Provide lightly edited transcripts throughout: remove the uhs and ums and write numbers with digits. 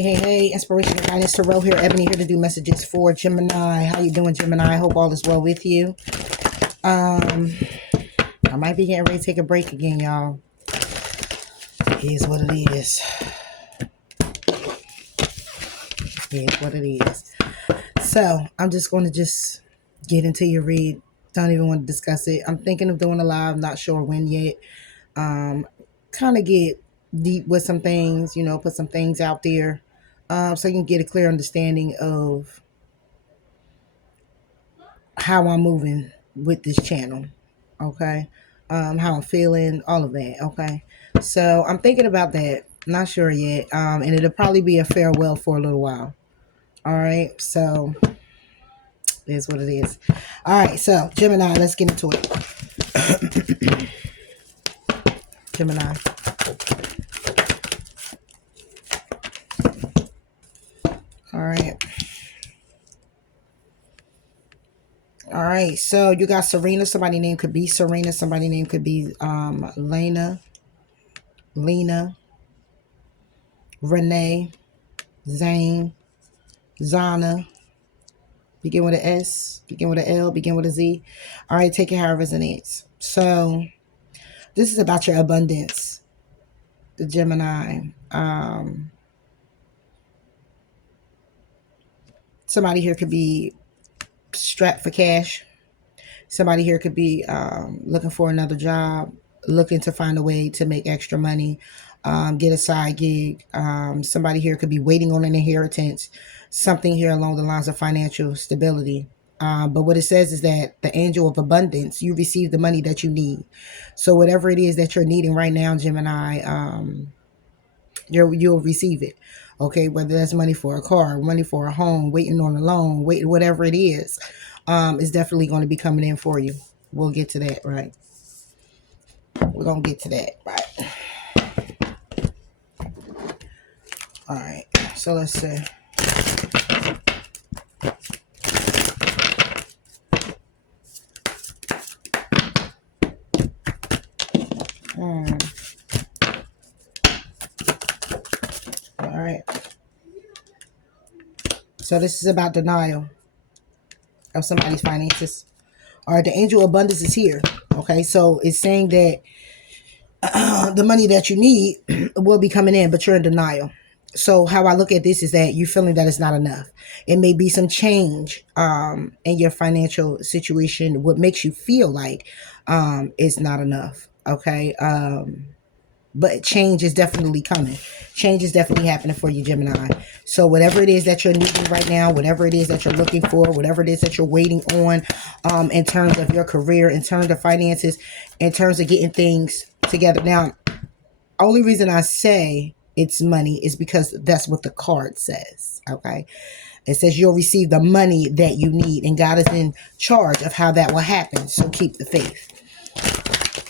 Hey, inspiration and guidance. Tarot here, Ebony here to do messages for Gemini. How you doing, Gemini? I hope all is well with you. I might be getting ready to take a break again, y'all. It is what it is. It is what it is. So, I'm just going to get into your read. Don't even want to discuss it. I'm thinking of doing a live. Not sure when yet. Kind of get deep with some things, put some things out there. So you can get a clear understanding of how I'm moving with this channel, okay? How I'm feeling, all of that, okay? So I'm thinking about that. Not sure yet. And it'll probably be a farewell for a little while. All right, so it is what it is. All right, so Gemini, let's get into it. Gemini. All right. All right, so you got Serena. Somebody name could be Serena. Somebody name could be Lena, Renee, Zane, Zana. Begin with an S, begin with an L, begin with a Z. All right, take it how it resonates. So this is about your abundance, the Gemini. Somebody here could be strapped for cash. Somebody here could be looking for another job, looking to find a way to make extra money, get a side gig. Somebody here could be waiting on an inheritance, something here along the lines of financial stability. But what it says is that the angel of abundance, you receive the money that you need. So whatever it is that you're needing right now, Gemini, you'll receive it. Okay, whether that's money for a car, money for a home, waiting on a loan, whatever it is definitely going to be coming in for you. We'll get to that, right? We're going to get to that, right? All right, so let's see. All right. So this is about denial of somebody's finances. All right, the angel of abundance is here. Okay, so it's saying that the money that you need will be coming in, but you're in denial. So how I look at this is that you're feeling that it's not enough. It may be some change in your financial situation, what makes you feel like it's not enough. Okay. But change is definitely coming. Change is definitely happening for you, Gemini. So whatever it is that you're needing right now, whatever it is that you're looking for, whatever it is that you're waiting on in terms of your career, in terms of finances, in terms of getting things together. Now, only reason I say it's money is because that's what the card says, okay? It says you'll receive the money that you need, and God is in charge of how that will happen. So keep the faith.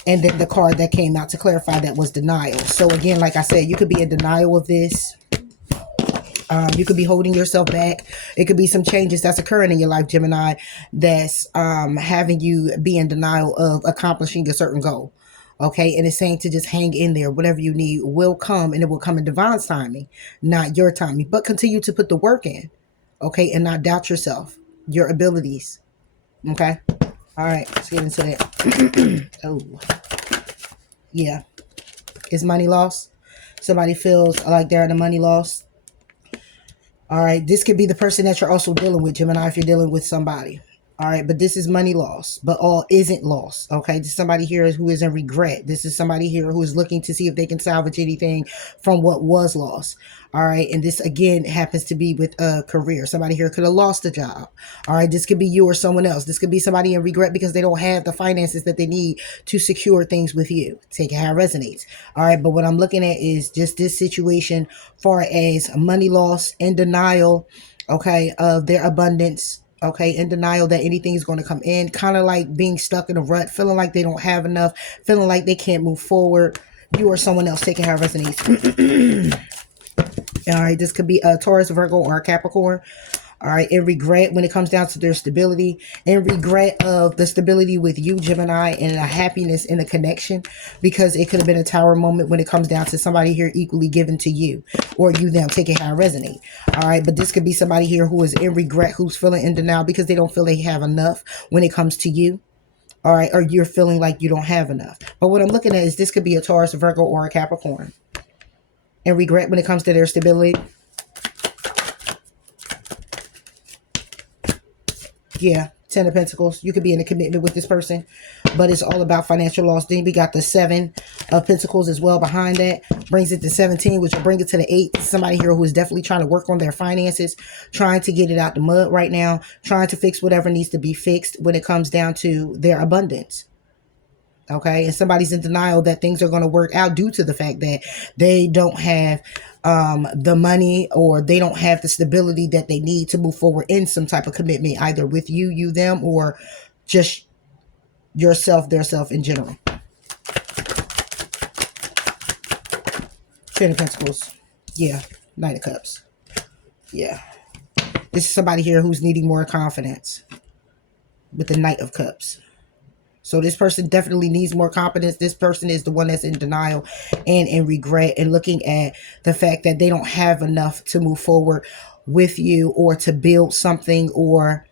And then the card that came out to clarify that was denial. So again, like I said, you could be in denial of this. You could be holding yourself back. It could be some changes that's occurring in your life, Gemini, that's having you be in denial of accomplishing a certain goal. Okay, and it's saying to just hang in there. Whatever you need will come, and it will come in divine timing, not your timing. But continue to put the work in, okay, and not doubt yourself, your abilities. Okay, all right, let's get into that. Oh, yeah, is money lost? Somebody feels like they're in a money loss. All right, this could be the person that you're also dealing with, Gemini, if you're dealing with somebody. All right, but this is money loss, but all isn't lost. Okay, this is somebody here who is in regret. This is somebody here who is looking to see if they can salvage anything from what was lost. All right, and this again happens to be with a career. Somebody here could have lost a job. All right, this could be you or someone else. This could be somebody in regret because they don't have the finances that they need to secure things with you. Take it how it resonates. All right, but what I'm looking at is just this situation far as money loss and denial, okay, of their abundance. Okay, in denial that anything is going to come in, kind of like being stuck in a rut, feeling like they don't have enough, feeling like they can't move forward. You or someone else, taking how it resonates. All right, this could be a Taurus, Virgo, or a Capricorn. All right, and regret when it comes down to their stability, and regret of the stability with you, Gemini, and a happiness in a connection, because it could have been a tower moment when it comes down to somebody here equally given to you, or you them, take it how it resonate. All right, but this could be somebody here who is in regret, who's feeling in denial because they don't feel they have enough when it comes to you. All right, or you're feeling like you don't have enough. But what I'm looking at is this could be a Taurus, a Virgo, or a Capricorn. And regret when it comes to their stability. Yeah, Ten of Pentacles. You could be in a commitment with this person, but it's all about financial loss. Then we got the Seven of Pentacles as well behind that. Brings it to 17, which will bring it to the 8. Somebody here who is definitely trying to work on their finances, trying to get it out the mud right now, trying to fix whatever needs to be fixed when it comes down to their abundance. Okay, and somebody's in denial that things are going to work out due to the fact that they don't have the money, or they don't have the stability that they need to move forward in some type of commitment, either with you, them, or just yourself, their self in general. Ten of Pentacles. Yeah. Knight of Cups. Yeah. This is somebody here who's needing more confidence with the Knight of Cups. So this person definitely needs more confidence. This person is the one that's in denial and in regret, and looking at the fact that they don't have enough to move forward with you, or to build something, or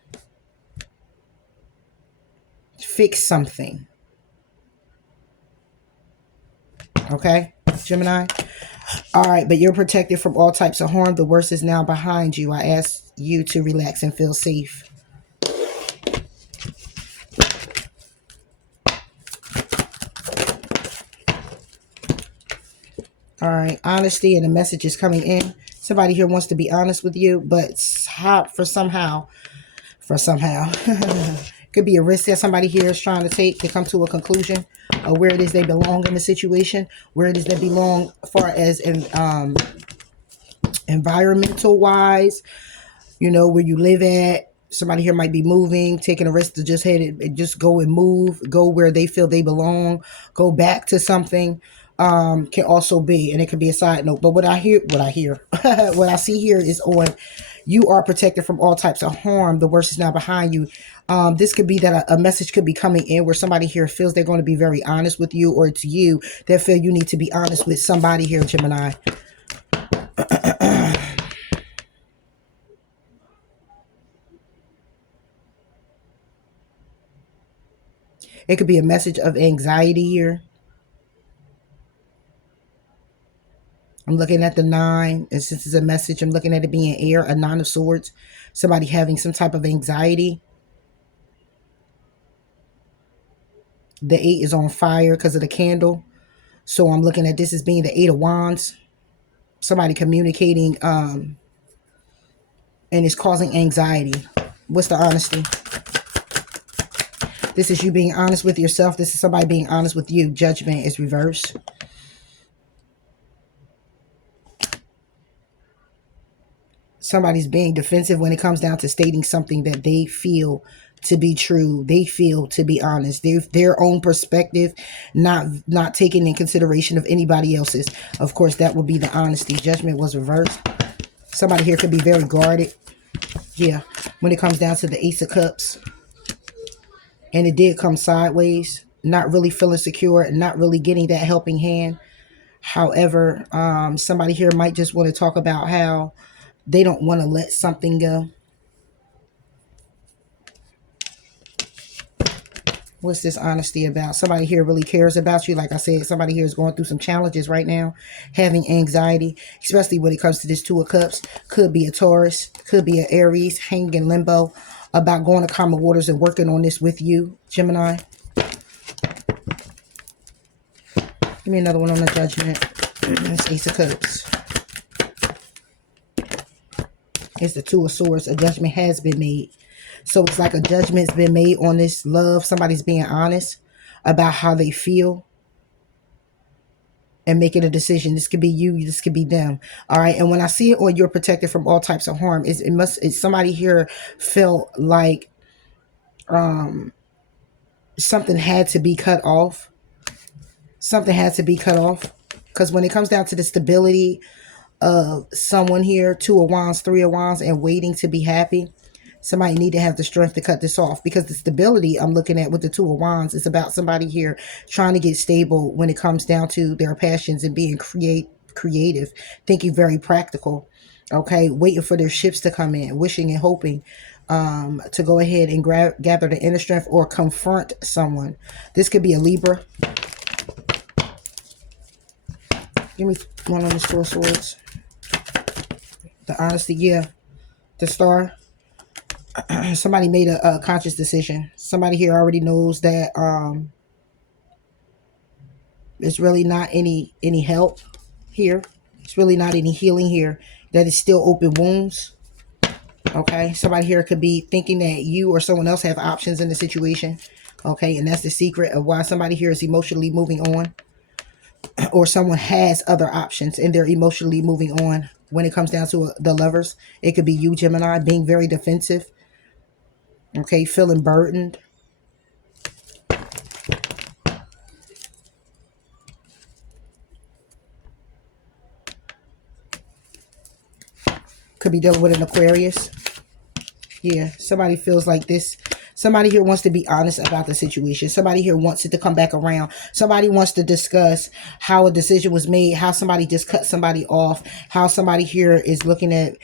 fix something. Okay, Gemini? All right, but you're protected from all types of harm. The worst is now behind you. I ask you to relax and feel safe. All right, honesty, and the message is coming in. Somebody here wants to be honest with you, but for somehow, could be a risk that somebody here is trying to take to come to a conclusion of where it is they belong in the situation, where it is they belong as far as environmental wise, you know, where you live at. Somebody here might be moving, taking a risk to just just go and move, go where they feel they belong, go back to something. Can also be, and it could be a side note. But what I see here is on, you are protected from all types of harm. The worst is now behind you. This could be that a message could be coming in where somebody here feels they're going to be very honest with you, or it's you that feel you need to be honest with somebody here, Gemini. It could be a message of anxiety here. I'm looking at the 9, and since it's a message, I'm looking at it being air, a 9 of Swords. Somebody having some type of anxiety. The 8 is on fire because of the candle. So I'm looking at this as being the 8 of Wands. Somebody communicating and it's causing anxiety. What's the honesty? This is you being honest with yourself. This is somebody being honest with you. Judgment is reversed. Somebody's being defensive when it comes down to stating something that they feel to be true. They feel to be honest. Their own perspective, not taking in consideration of anybody else's. Of course, that would be the honesty. Judgment was reversed. Somebody here could be very guarded. Yeah, when it comes down to the Ace of Cups. And it did come sideways. Not really feeling secure, not really getting that helping hand. However, somebody here might just want to talk about how they don't want to let something go. What's this honesty about? Somebody here really cares about you. Like I said, somebody here is going through some challenges right now, having anxiety, especially when it comes to this 2 of Cups. Could be a Taurus, could be an Aries, hanging in limbo about going to calmer waters and working on this with you, Gemini. Give me another one on the Judgment. It's Ace of Cups. It's the 2 of Swords. A judgment has been made. So it's like a judgment's been made on this love. Somebody's being honest about how they feel and making a decision. This could be you. This could be them. All right. And when I see it on you're protected from all types of harm, it's somebody here felt like something had to be cut off. Something had to be cut off. Because when it comes down to the stability of someone here, 2 of Wands, 3 of Wands, and waiting to be happy. Somebody need to have the strength to cut this off, because the stability I'm looking at with the 2 of Wands is about somebody here trying to get stable when it comes down to their passions and being creative, thinking very practical. Okay, waiting for their ships to come in, wishing and hoping to go ahead and gather the inner strength or confront someone. This could be a Libra. Give me one on the Four of Swords. The honesty, yeah. The Star. Somebody made a conscious decision. Somebody here already knows that there's really not any help here. It's really not any healing here. That is still open wounds. Okay, somebody here could be thinking that you or someone else have options in the situation. Okay, and that's the secret of why somebody here is emotionally moving on. Or someone has other options and they're emotionally moving on when it comes down to the Lovers. It could be you, Gemini, being very defensive. Okay, feeling burdened. Could be dealing with an Aquarius. Yeah, somebody feels like this. Somebody here wants to be honest about the situation. Somebody here wants it to come back around. Somebody wants to discuss how a decision was made, how somebody just cut somebody off, how somebody here is looking at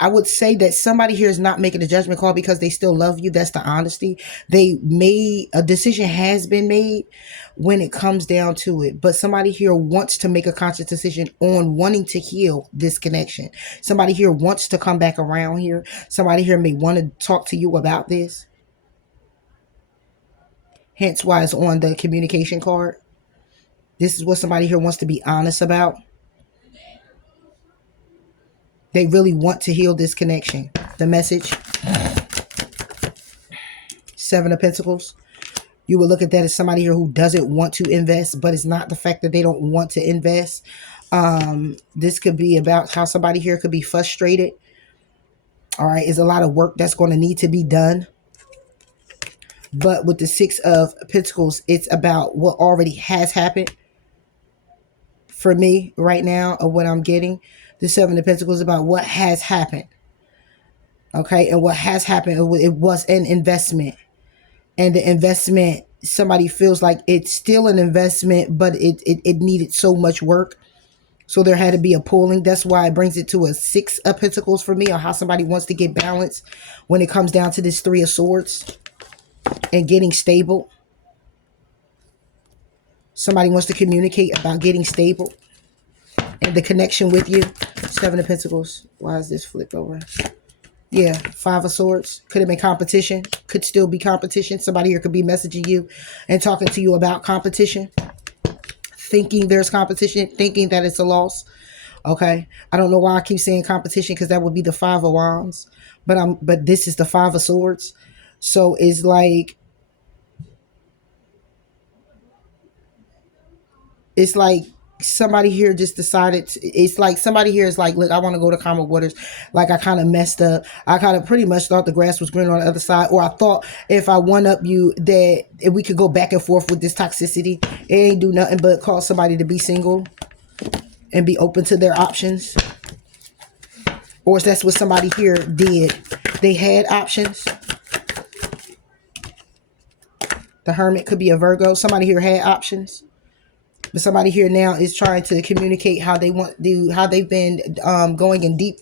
I would say that somebody here is not making a judgment call because they still love you. That's the honesty. A decision has been made when it comes down to it. But somebody here wants to make a conscious decision on wanting to heal this connection. Somebody here wants to come back around here. Somebody here may want to talk to you about this. Hence why it's on the communication card. This is what somebody here wants to be honest about. They really want to heal this connection. The message. 7 of Pentacles. You would look at that as somebody here who doesn't want to invest, but it's not the fact that they don't want to invest. This could be about how somebody here could be frustrated. All right. There's a lot of work that's going to need to be done. But with the 6 of Pentacles, it's about what already has happened. For me right now, of what I'm getting. The 7 of Pentacles is about what has happened. Okay, and what has happened, it was an investment. And the investment, somebody feels like it's still an investment, but it needed so much work. So there had to be a pulling. That's why it brings it to a 6 of Pentacles for me, or how somebody wants to get balance when it comes down to this 3 of Swords and getting stable. Somebody wants to communicate about getting stable and the connection with you. 7 of Pentacles. Why is this flipped over? Yeah, 5 of Swords. Could have been competition. Could still be competition. Somebody here could be messaging you and talking to you about competition. Thinking there's competition. Thinking that it's a loss. Okay. I don't know why I keep saying competition, because that would be the 5 of Wands. But this is the 5 of Swords. So it's like somebody here just decided it's like somebody here is like, look, I want to go to calmer waters. Like, I kind of messed up. I kind of pretty much thought the grass was greener on the other side, or I thought if I one up you that if we could go back and forth with this toxicity, it ain't do nothing but cause somebody to be single and be open to their options. Or that's what somebody here did. They had options. The Hermit could be a Virgo. Somebody here had options. But somebody here now is trying to communicate how they want to, how they've been going in deep.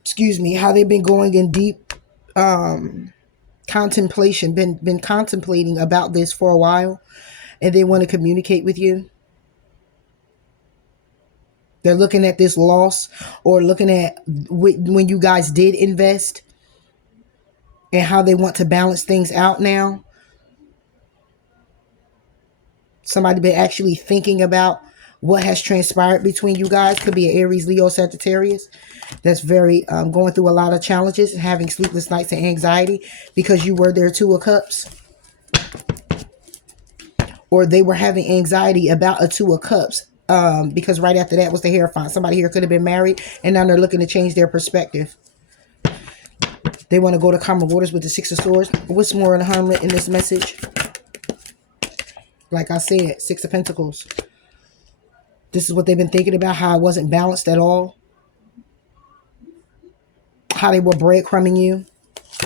Excuse me, how they've been going in deep contemplation, been contemplating about this for a while, and they want to communicate with you. They're looking at this loss, or looking at when you guys did invest, and how they want to balance things out now. Somebody been actually thinking about what has transpired between you guys. Could be an Aries, Leo, Sagittarius. That's very going through a lot of challenges, having sleepless nights and anxiety because you were their 2 of Cups. Or they were having anxiety about a 2 of Cups because right after that was the Hierophant. Somebody here could have been married and now they're looking to change their perspective. They want to go to calmer waters with the 6 of Swords. What's more in the Hermit in this message? Like I said, 6 of Pentacles. This is what they've been thinking about, how it wasn't balanced at all. How they were breadcrumbing you.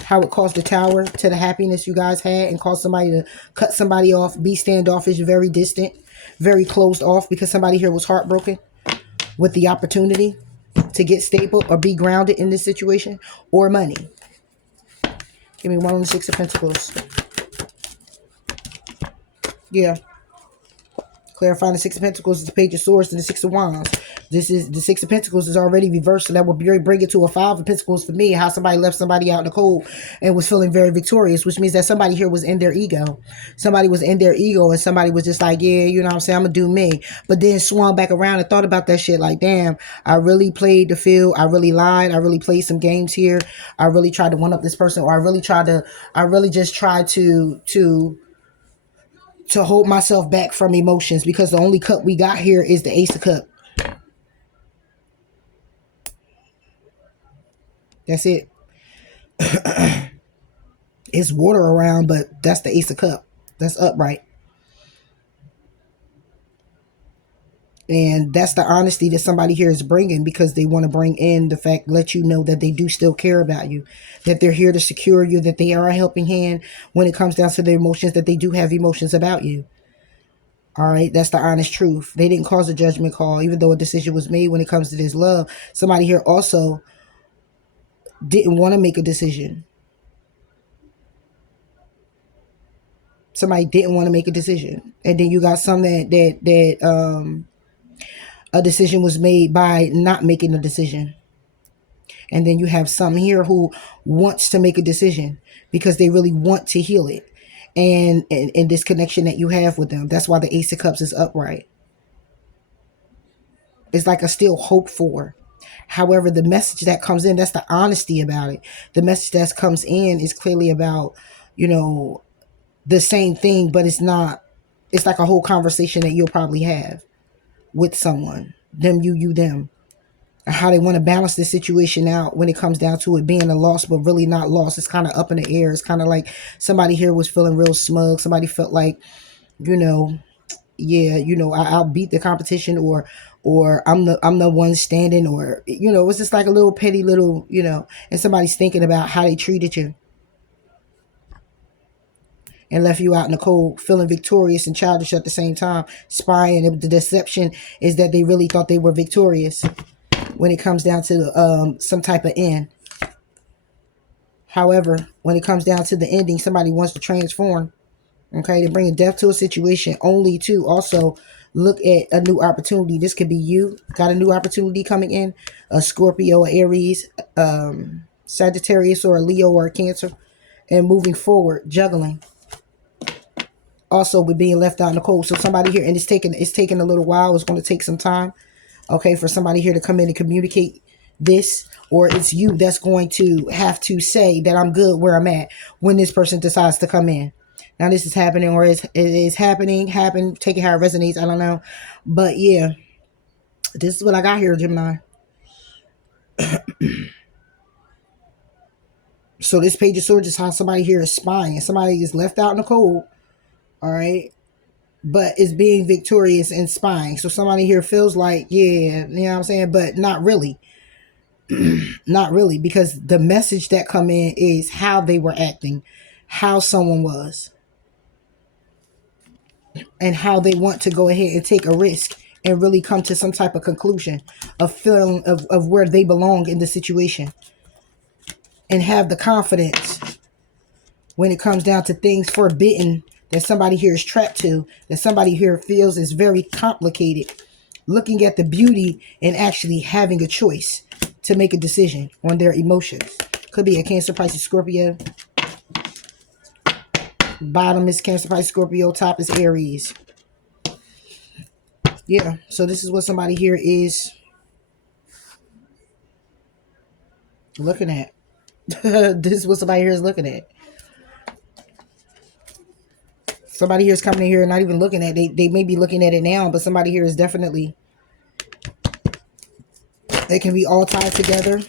How it caused the tower to the happiness you guys had and caused somebody to cut somebody off, be standoffish, very distant, very closed off because somebody here was heartbroken with the opportunity to get stable or be grounded in this situation, or money. Give me one on the Six of Pentacles. Yeah. Clarifying the Six of Pentacles is the Page of Swords and the Six of Wands. This is the Six of Pentacles is already reversed, so that will bring it to a Five of Pentacles for me. How somebody left somebody out in the cold and was feeling very victorious, which means that somebody here was in their ego. Somebody was in their ego and somebody was just like, yeah, you know what I'm saying, I'm gonna do me. But then swung back around and thought about that shit like, damn, I really played the field. I really lied. I really played some games here. I really tried to one up this person, or I really just tried to hold myself back from emotions, because the only cup we got here is the Ace of Cups. That's it. It's water around, but that's the Ace of Cups. That's upright. And that's the honesty that somebody here is bringing, because they want to bring in the fact, let you know that they do still care about you, that they're here to secure you, that they are a helping hand when it comes down to their emotions, that they do have emotions about you. All right, that's the honest truth. They didn't cause a judgment call, even though a decision was made when it comes to this love. Somebody here also didn't want to make a decision. Somebody didn't want to make a decision. And then you got some that a decision was made by not making a decision. And then you have some here who wants to make a decision because they really want to heal it. And this connection that you have with them. That's why the Ace of Cups is upright. It's like a still hope for. However, the message that comes in, that's the honesty about it. The message that comes in is clearly about, you know, the same thing, but it's not. It's like a whole conversation that you'll probably have with someone. Them, you, them. How they want to balance the situation out when it comes down to it being a loss, but really not lost. It's kind of up in the air. It's kind of like somebody here was feeling real smug. Somebody felt like, you know, yeah, you know, I'll beat the competition, or I'm the one standing, or, you know, it's just like a little petty little, you know, and somebody's thinking about how they treated you and left you out in the cold, feeling victorious and childish at the same time, spying. The deception is that they really thought they were victorious when it comes down to some type of end. However, when it comes down to the ending, somebody wants to transform. Okay, they're bringing death to a situation only to also look at a new opportunity. This could be you, got a new opportunity coming in, a Scorpio, or Aries, Sagittarius, or a Leo, or a Cancer, and moving forward, juggling. Also with being left out in the cold. So somebody here, and it's taking a little while. It's going to take some time, okay, for somebody here to come in and communicate this, or it's you that's going to have to say that I'm good where I'm at when this person decides to come in. Now this is happening, or it is happening, take it how it resonates, I don't know. But yeah, this is what I got here, Gemini. So this Page of Swords is how somebody here is spying. Somebody is left out in the cold, all right, but is being victorious and spying. So somebody here feels like, yeah, you know what I'm saying, but not really. Not really, because the message that come in is how they were acting, how someone was, and how they want to go ahead and take a risk and really come to some type of conclusion of feeling of where they belong in the situation, and have the confidence when it comes down to things forbidden that somebody here is trapped to, that somebody here feels is very complicated, looking at the beauty and actually having a choice to make a decision on their emotions. Could be a Cancer, Pisces, Scorpio. Bottom is Cancer, Pisces, Scorpio. Top is Aries. Yeah, so this is what somebody here is looking at. This is what somebody here is looking at. Somebody here is coming in here and not even looking at it. They may be looking at it now, but somebody here is definitely... They can be all tied together.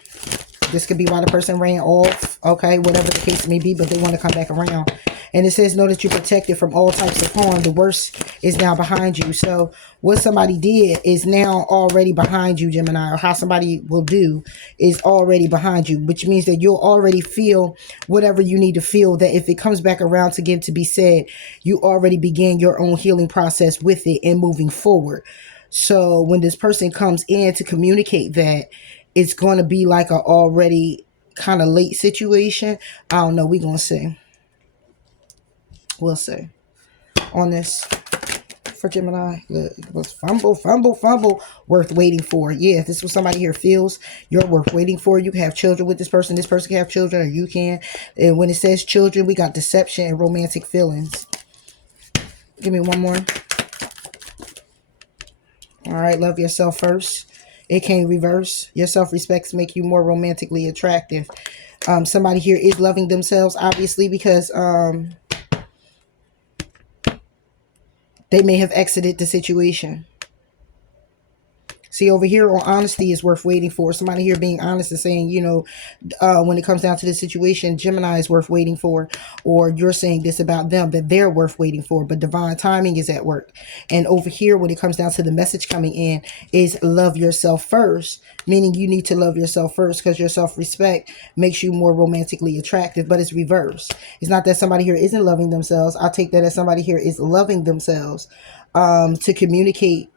This could be why the person ran off, okay, whatever the case may be, but they want to come back around. And it says, know that you're protected from all types of harm. The worst is now behind you. So what somebody did is now already behind you, Gemini, or how somebody will do is already behind you, which means that you'll already feel whatever you need to feel, that if it comes back around again to be said, you already began your own healing process with it and moving forward. So when this person comes in to communicate that, it's going to be like a already kind of late situation. I don't know. We're going to see. We'll see on this for Gemini. Look, it was fumble, worth waiting for. Yeah, if this is what somebody here feels, you're worth waiting for. You can have children with this person. This person can have children, or you can. And when it says children, we got deception and romantic feelings. Give me one more. All right, love yourself first. It came reverse. Your self-respects make you more romantically attractive. Somebody here is loving themselves, obviously, because they may have exited the situation. See, over here on honesty is worth waiting for. Somebody here being honest and saying, you know, when it comes down to the situation, Gemini is worth waiting for. Or you're saying this about them, that they're worth waiting for. But divine timing is at work. And over here, when it comes down to the message coming in, is love yourself first. Meaning you need to love yourself first, because your self-respect makes you more romantically attractive. But it's reversed. It's not that somebody here isn't loving themselves. I take that as somebody here is loving themselves to communicate.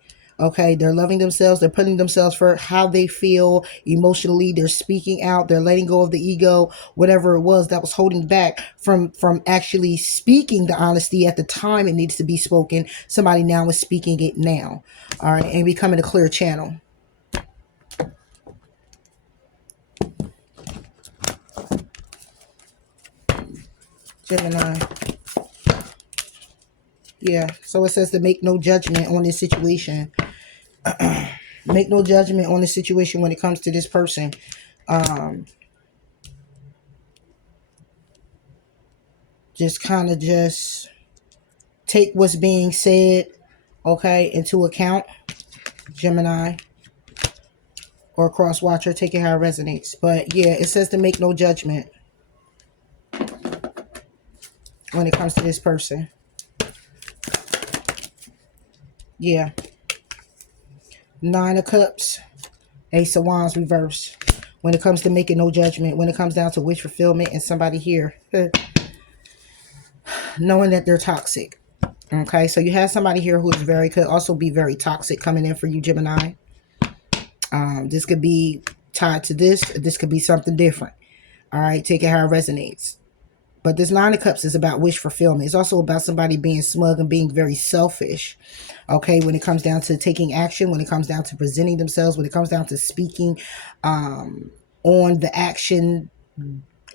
Okay, they're loving themselves. They're putting themselves for how they feel emotionally. They're speaking out. They're letting go of the ego, whatever it was that was holding back from actually speaking the honesty at the time it needs to be spoken. Somebody now is speaking it now. All right, and becoming a clear channel. Gemini. Yeah, so it says to make no judgment on this situation. Make no judgment on the situation when it comes to this person. Just kind of just take what's being said, okay, into account, Gemini. Or cross watcher, take it how it resonates. But yeah, it says to make no judgment when it comes to this person. Yeah. 9 of Cups, Ace of Wands reverse. When it comes to making no judgment, when it comes down to wish fulfillment, and somebody here knowing that they're toxic. Okay, so you have somebody here who is could also be very toxic coming in for you, Gemini. This could be tied to this. This could be something different. All right, take it how it resonates. But this 9 of Cups is about wish fulfillment. It's also about somebody being smug and being very selfish. Okay, when it comes down to taking action, when it comes down to presenting themselves, when it comes down to speaking on the action,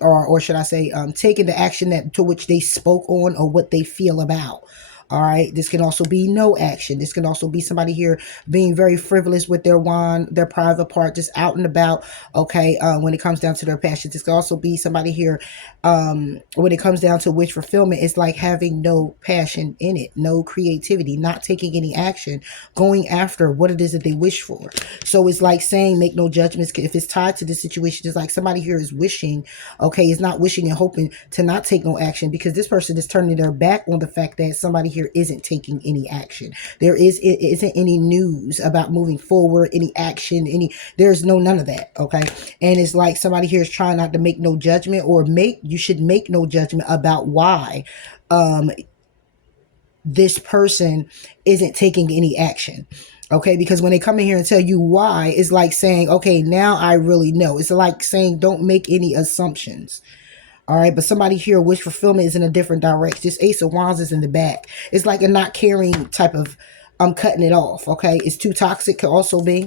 or should I say, taking the action that to which they spoke on, or what they feel about. All right, this can also be no action. This can also be somebody here being very frivolous with their wand, their private part, just out and about. Okay, when it comes down to their passion, this can also be somebody here. When it comes down to wish fulfillment, it's like having no passion in it, no creativity, not taking any action, going after what it is that they wish for. So it's like saying make no judgments. If it's tied to this situation, it's like somebody here is wishing, okay, is not wishing and hoping to not take no action, because this person is turning their back on the fact that somebody here isn't taking any action. There isn't any news about moving forward, any action, there's none of that. Okay, and it's like somebody here is trying not to make no judgment, or you should make no judgment about why this person isn't taking any action. Okay, because when they come in here and tell you why, it's like saying, okay, now I really know. It's like saying don't make any assumptions. All right, but somebody here, wish fulfillment is in a different direction. This Ace of Wands is in the back. It's like a not caring type of, I'm cutting it off. Okay, it's too toxic, could also be.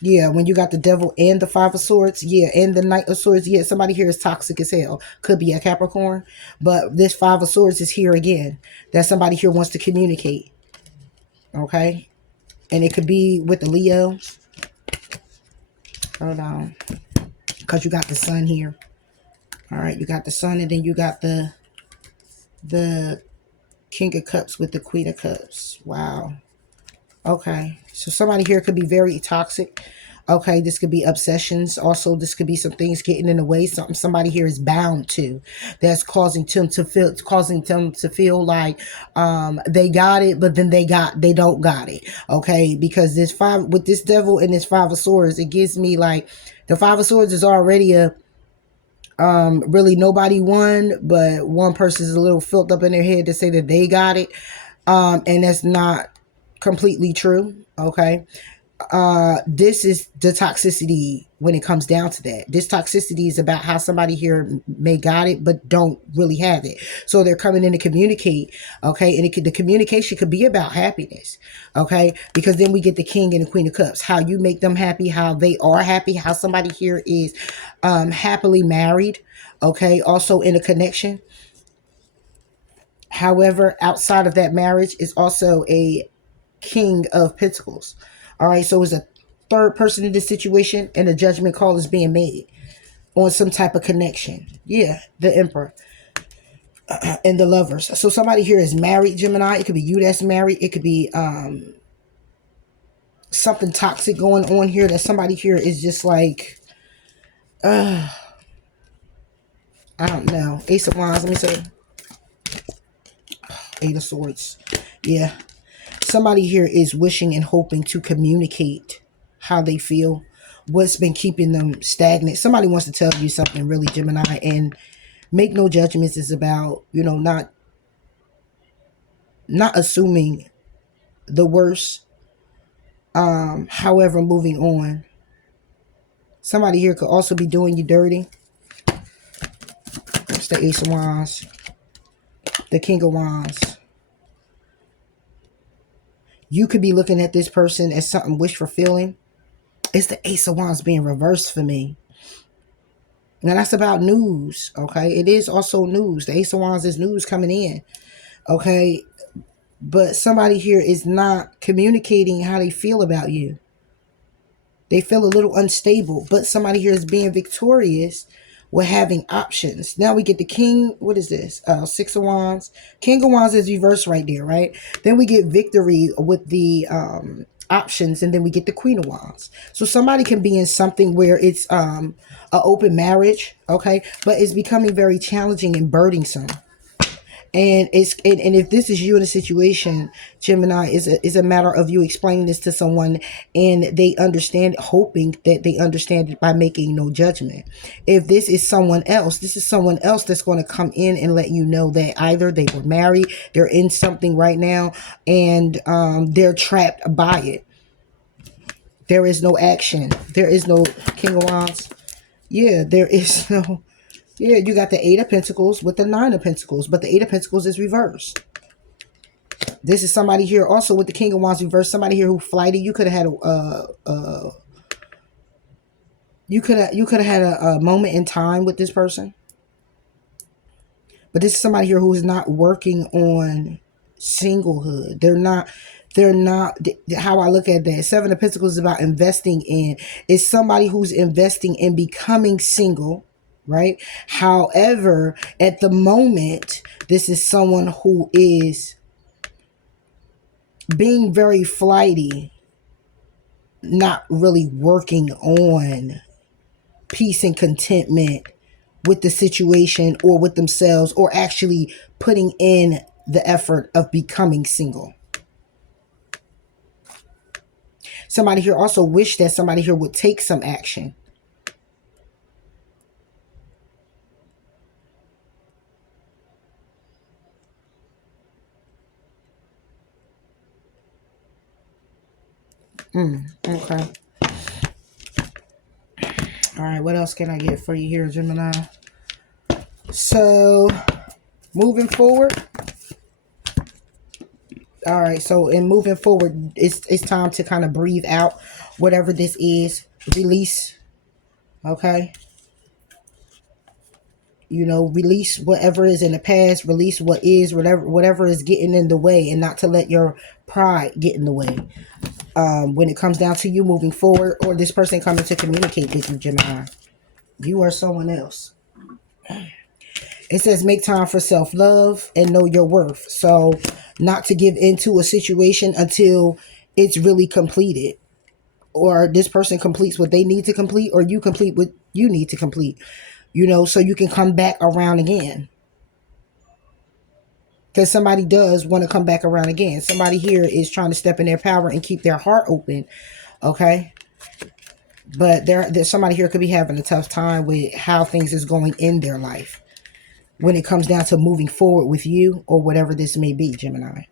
Yeah, when you got the Devil and the 5 of Swords, yeah, and the Knight of Swords, yeah, somebody here is toxic as hell. Could be a Capricorn, but this 5 of Swords is here again. That somebody here wants to communicate. Okay, and it could be with the Leo. Hold on, because you got the Sun here. All right, you got the Sun, and then you got the King of Cups with the Queen of Cups. Wow. Okay, so somebody here could be very toxic. Okay, this could be obsessions. Also, this could be some things getting in the way. Something somebody here is bound to, that's causing them to feel like they got it, but then they don't got it. Okay, because this five with this devil and this five of swords, it gives me like the five of swords is already a really nobody won, but one person is a little filled up in their head to say that they got it, and that's not completely true. Okay, this is the toxicity when it comes down to that. This toxicity is about how somebody here may got it but don't really have it, so they're coming in to communicate. Okay, and the communication could be about happiness. Okay, because then we get the king and the queen of cups, how you make them happy, how they are happy, how somebody here is happily married. Okay, also in a connection. However, outside of that marriage is also a king of pentacles. All right, so it's a third person in this situation, and a judgment call is being made on some type of connection. Yeah, the emperor and the lovers. So somebody here is married, Gemini. It could be you that's married. It could be something toxic going on here, that somebody here is just like I don't know. Ace of Wands, let me say. Eight of Swords. Yeah, somebody here is wishing and hoping to communicate how they feel, what's been keeping them stagnant. Somebody wants to tell you something, really, Gemini, and make no judgments. Is about, not assuming the worst. However, moving on. Somebody here could also be doing you dirty. It's the Ace of Wands, the King of Wands. You could be looking at this person as something wish fulfilling. It's the Ace of Wands being reversed for me. Now that's about news, okay? It is also news. The Ace of Wands is news coming in, okay? But somebody here is not communicating how they feel about you. They feel a little unstable, but somebody here is being victorious with having options. Now we get the king. What is this? Six of Wands. King of Wands is reversed right there, right? Then we get victory with the options, and then we get the Queen of Wands. So somebody can be in something where it's an open marriage, okay, but it's becoming very challenging and burdensome. And if this is you in a situation, Gemini, is a matter of you explaining this to someone, and they understand, hoping that they understand it by making no judgment. If this is someone else, this is someone else that's going to come in and let you know that either they were married, they're in something right now, and they're trapped by it. There is no action. There is no King of Wands. Yeah, there is no. Yeah, you got the Eight of Pentacles with the Nine of Pentacles, but the Eight of Pentacles is reversed. This is somebody here also with the King of Wands reversed. Somebody here who flighty. You could have had a moment in time with this person, but this is somebody here who is not working on singlehood. They're not. How I look at that. Seven of Pentacles is about investing in. It's somebody who's investing in becoming single. Right? However, at the moment, this is someone who is being very flighty, not really working on peace and contentment with the situation or with themselves, or actually putting in the effort of becoming single. Somebody here also wish that somebody here would take some action. Okay. All right, what else can I get for you here, Gemini? So, moving forward. All right, so in moving forward, it's time to kind of breathe out whatever this is. Release. Okay. Release whatever is in the past. Release what is, whatever is getting in the way, and not to let your pride get in the way. When it comes down to you moving forward, or this person coming to communicate with you, Gemini, you are someone else. It says make time for self-love and know your worth. So not to give into a situation until it's really completed, or this person completes what they need to complete, or you complete what you need to complete, so you can come back around again. Because somebody does want to come back around again. Somebody here is trying to step in their power and keep their heart open. Okay. But there's somebody here could be having a tough time with how things is going in their life when it comes down to moving forward with you or whatever this may be, Gemini.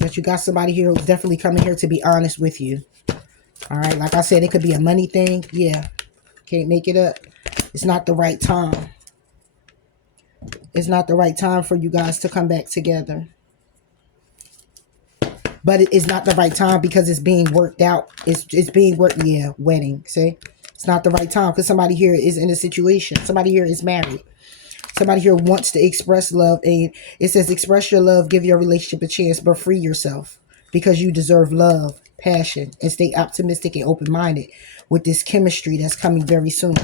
But you got somebody here who's definitely coming here to be honest with you. All right. Like I said, it could be a money thing. Yeah. Can't make it up. It's not the right time. It's not the right time for you guys to come back together. But it's not the right time because it's being worked out. It's being worked. Yeah, wedding. See? It's not the right time because somebody here is in a situation. Somebody here is married. Somebody here wants to express love. And it says express your love, give your relationship a chance, but free yourself because you deserve love, passion, and stay optimistic and open-minded with this chemistry that's coming very soon,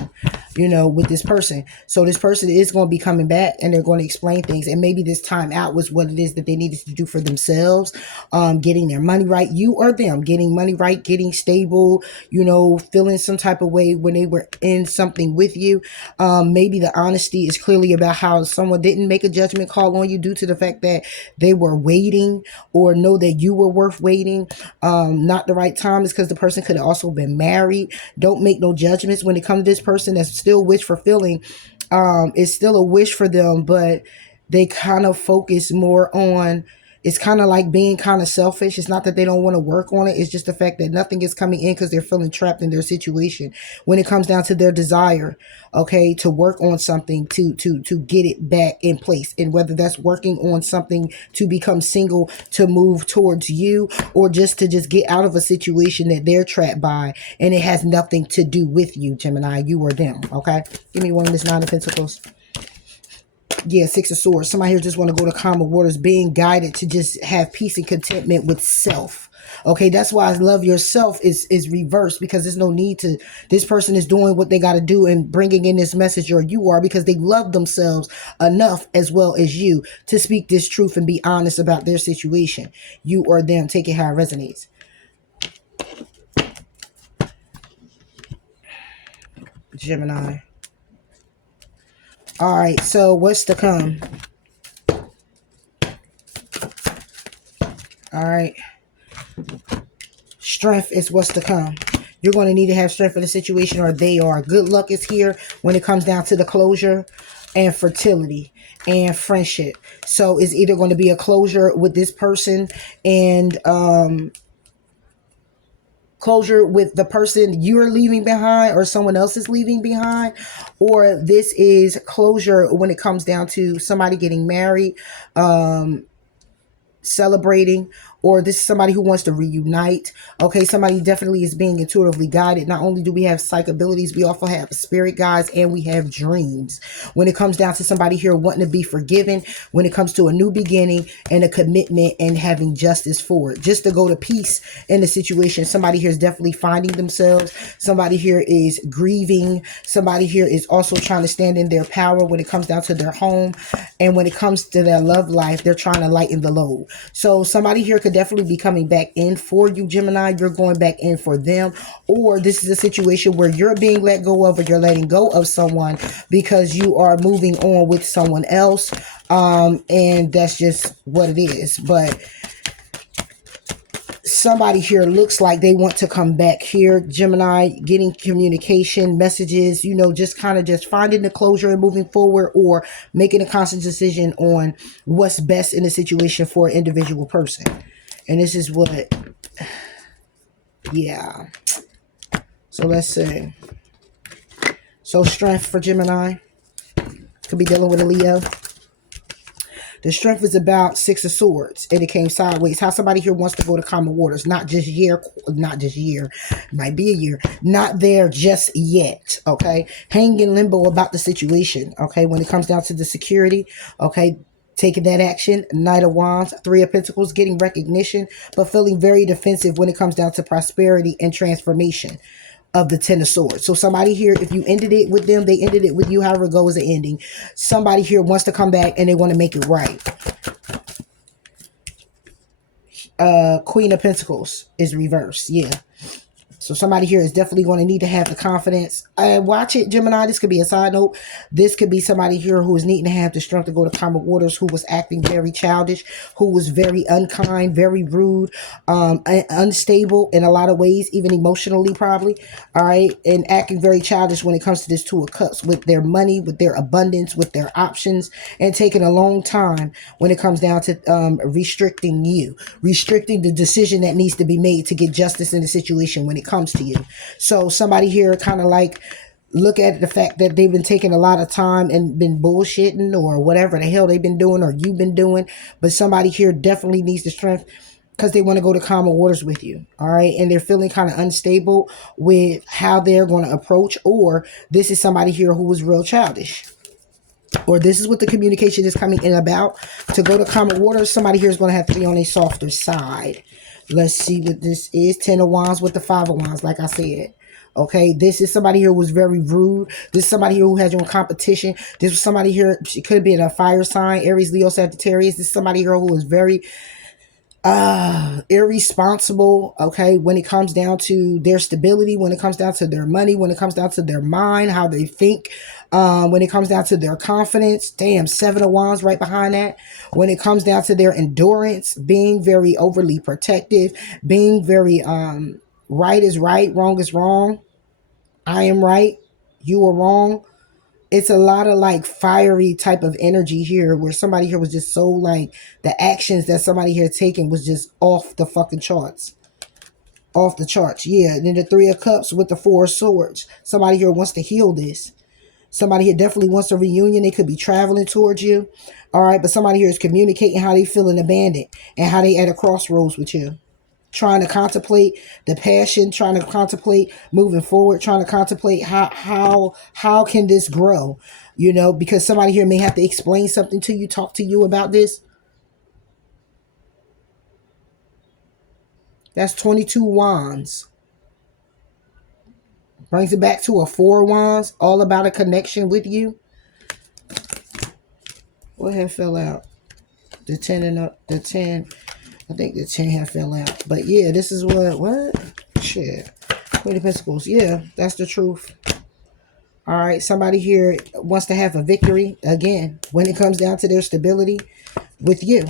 with this person. So this person is going to be coming back and they're going to explain things. And maybe this time out was what it is that they needed to do for themselves, getting their money right. You or them, getting money right, getting stable, feeling some type of way when they were in something with you. Maybe the honesty is clearly about how someone didn't make a judgment call on you due to the fact that they were waiting or know that you were worth waiting. Not the right time is because the person could have also been married. Don't make no judgments when it comes to this person that's still wish fulfilling. It's still a wish for them, but they kind of focus more on, it's kind of like being kind of selfish. It's not that they don't want to work on it. It's just the fact that nothing is coming in because they're feeling trapped in their situation. When it comes down to their desire, okay, to work on something, to get it back in place. And whether that's working on something to become single, to move towards you, or just to get out of a situation that they're trapped by. And it has nothing to do with you, Gemini, you or them, okay? Give me one of this 9 of Pentacles. Yeah, 6 of Swords. Somebody here just want to go to calmer waters, being guided to just have peace and contentment with self. Okay, that's why love yourself is reversed, because there's no need to, this person is doing what they got to do and bringing in this message, or you are, because they love themselves enough as well as you to speak this truth and be honest about their situation. You or them, take it how it resonates. Gemini. All right, so what's to come? All right. Strength is what's to come. You're going to need to have strength in the situation, or they are. Good luck is here when it comes down to the closure and fertility and friendship. So it's either going to be a closure with this person and closure with the person you're leaving behind or someone else is leaving behind, or this is closure when it comes down to somebody getting married, celebrating, or this is somebody who wants to reunite. Okay, somebody definitely is being intuitively guided. Not only do we have psych abilities, we also have spirit guides, and we have dreams. When it comes down to somebody here wanting to be forgiven, when it comes to a new beginning and a commitment and having justice for it, just to go to peace in the situation. Somebody here is definitely finding themselves. Somebody here is grieving. Somebody here is also trying to stand in their power when it comes down to their home, and when it comes to their love life, they're trying to lighten the load. So somebody here could definitely be coming back in for you, Gemini. You're going back in for them, or this is a situation where you're being let go of, or you're letting go of someone because you are moving on with someone else, and that's just what it is. But somebody here looks like they want to come back here, Gemini, getting communication messages, just kind of just finding the closure and moving forward, or making a conscious decision on what's best in the situation for an individual person. And this is what, yeah. So let's see. So strength for Gemini. Could be dealing with a Leo. The strength is about 6 of Swords, and it came sideways. How somebody here wants to go to calmer waters. Not just year. Might be a year. Not there just yet, okay? Hang in limbo about the situation, okay? When it comes down to the security, okay? Taking that action. Knight of Wands, 3 of Pentacles, getting recognition, but feeling very defensive when it comes down to prosperity and transformation. of the Ten of Swords. So somebody here, if you ended it with them, they ended it with you, however it goes, the ending. Somebody here wants to come back and they want to make it right. Queen of Pentacles is reversed. Yeah. So somebody here is definitely going to need to have the confidence. Watch it, Gemini. This could be a side note. This could be somebody here who is needing to have the strength to go to calmer waters, who was acting very childish, who was very unkind, very rude, unstable in a lot of ways, even emotionally probably. All right. And acting very childish when it comes to this Two of Cups, with their money, with their abundance, with their options, and taking a long time when it comes down to restricting you, restricting the decision that needs to be made to get justice in the situation when it comes to you. So somebody here kind of like look at the fact that they've been taking a lot of time and been bullshitting or whatever the hell they've been doing or you've been doing. But somebody here definitely needs the strength because they want to go to calmer waters with you. All right. And they're feeling kind of unstable with how they're going to approach, or this is somebody here who was real childish. Or this is what the communication is coming in about. To go to calmer waters, somebody here is going to have to be on a softer side. Let's see what this is. Ten of Wands with the Five of Wands, like I said. Okay, this is somebody here who was very rude. This is somebody here who has you in competition. This was somebody here, she could be in a fire sign, Aries, Leo, Sagittarius. This is somebody here who is very irresponsible, okay, when it comes down to their stability, when it comes down to their money, when it comes down to their mind, how they think, when it comes down to their confidence. Damn, Seven of Wands right behind that. When it comes down to their endurance, being very overly protective, being very right is right, wrong is wrong. I am right, you are wrong. It's a lot of like fiery type of energy here, where somebody here was just so like, the actions that somebody here taking was just off the fucking charts. Off the charts. Yeah. And then the Three of Cups with the Four of Swords. Somebody here wants to heal this. Somebody here definitely wants a reunion. They could be traveling towards you. All right. But somebody here is communicating how they feeling abandoned and how they at a crossroads with you. Trying to contemplate the passion, trying to contemplate moving forward, trying to contemplate how can this grow, you know, because somebody here may have to explain something to you, talk to you about this. That's 22 Wands. Brings it back to a Four of Wands, all about a connection with you. What had fell out? The 10 and the 10. I think the 10 had fell out. But yeah, this is what? Shit. Queen of Pentacles. Yeah, that's the truth. All right, somebody here wants to have a victory, again, when it comes down to their stability with you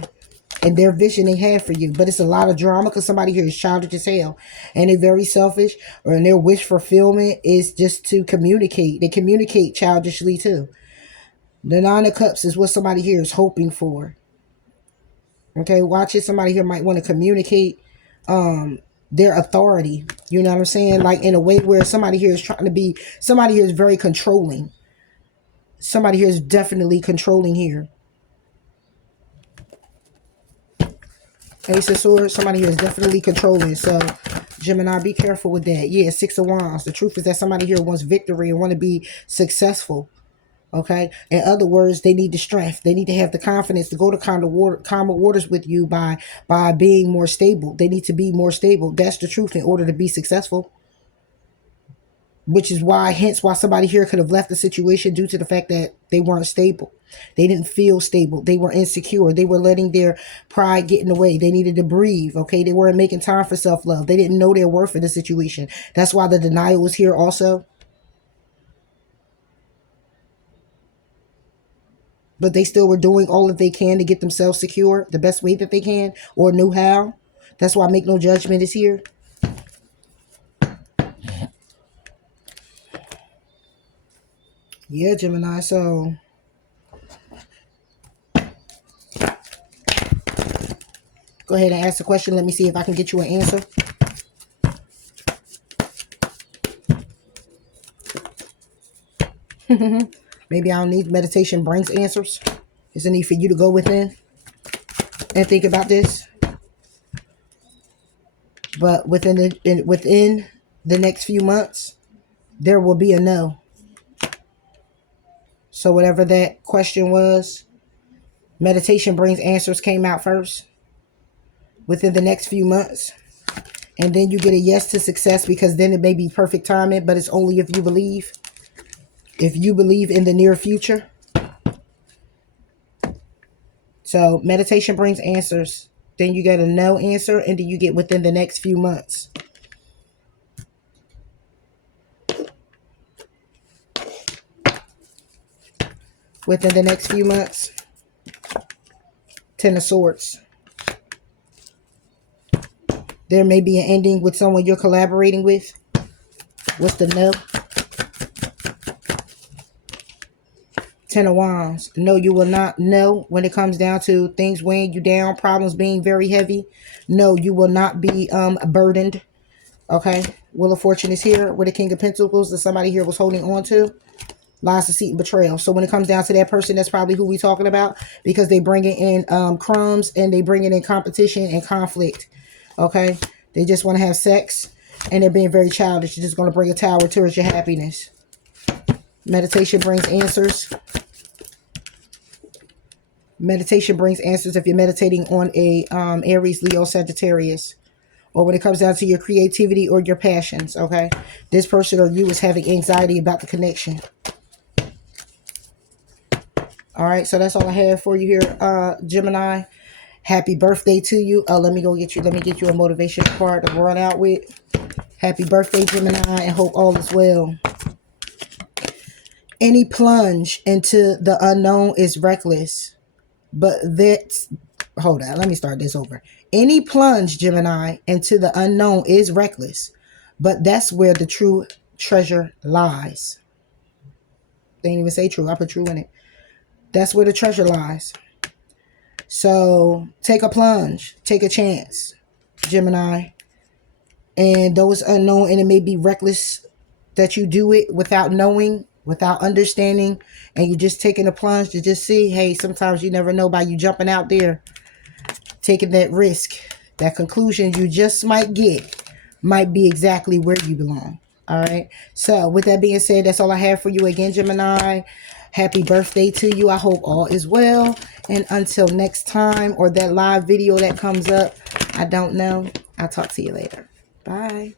and their vision they have for you. But it's a lot of drama because somebody here is childish as hell. And they're very selfish, or in their wish fulfillment is just to communicate. They communicate childishly too. The Nine of Cups is what somebody here is hoping for. Okay, watch it. Somebody here might want to communicate their authority. You know what I'm saying? Like in a way where somebody here is trying to be, somebody here is very controlling. Somebody here is definitely controlling here. Ace of Swords, somebody here is definitely controlling. So, Gemini, be careful with that. Yeah, Six of Wands. The truth is that somebody here wants victory and want to be successful. Okay. In other words, they need the strength. They need to have the confidence to go to calmer waters with you by being more stable. They need to be more stable. That's the truth in order to be successful. Which is why, hence why somebody here could have left the situation due to the fact that they weren't stable. They didn't feel stable. They were insecure. They were letting their pride get in the way. They needed to breathe. Okay. They weren't making time for self-love. They didn't know their worth in the situation. That's why the denial was here also. But they still were doing all that they can to get themselves secure the best way that they can, or knew how. That's why Make No Judgment is here. Yeah, Gemini. So go ahead and ask the question. Let me see if I can get you an answer. Maybe I don't need meditation brings answers. There's a need for you to go within and think about this. But within the next few months, there will be a no. So whatever that question was, meditation brings answers came out first. Within the next few months, And then you get a yes to success, because then it may be perfect timing, but it's only if you believe. If you believe in the near future. So meditation brings answers. Then you get a no answer, and then you get within the next few months. Within the next few months. Ten of Swords. There may be an ending with someone you're collaborating with. What's the no? Ten of Wands. No, you will not. No, when it comes down to things weighing you down, problems being very heavy. No, you will not be burdened. Okay. Wheel of Fortune is here with the King of Pentacles that somebody here was holding on to. Lies, deceit, and betrayal. So when it comes down to that person, that's probably who we're talking about, because they bring it in crumbs, and they bring it in competition and conflict. Okay. They just want to have sex, and they're being very childish. You're just going to bring a tower towards your happiness. Meditation brings answers. Meditation brings answers if you're meditating on a Aries, Leo, Sagittarius. Or when it comes down to your creativity or your passions, okay? This person or you is having anxiety about the connection. All right, so that's all I have for you here, Gemini. Happy birthday to you. Let me get you a motivation card to run out with. Happy birthday, Gemini, and hope all is well. Any plunge into the unknown is reckless, but that's... Hold on, let me start this over. Any plunge, Gemini, into the unknown is reckless, but that's where the true treasure lies. They didn't even say true. I put true in it. That's where the treasure lies. So take a plunge. Take a chance, Gemini. And those unknown, and it may be reckless that you do it without knowing, without understanding, and you're just taking a plunge to just see. Hey, sometimes you never know by you jumping out there, taking that risk. That conclusion you just might get might be exactly where you belong. All right. So with that being said, that's all I have for you again, Gemini. Happy birthday to you. I hope all is well. And until next time, or that live video that comes up, I don't know. I'll talk to you later. Bye.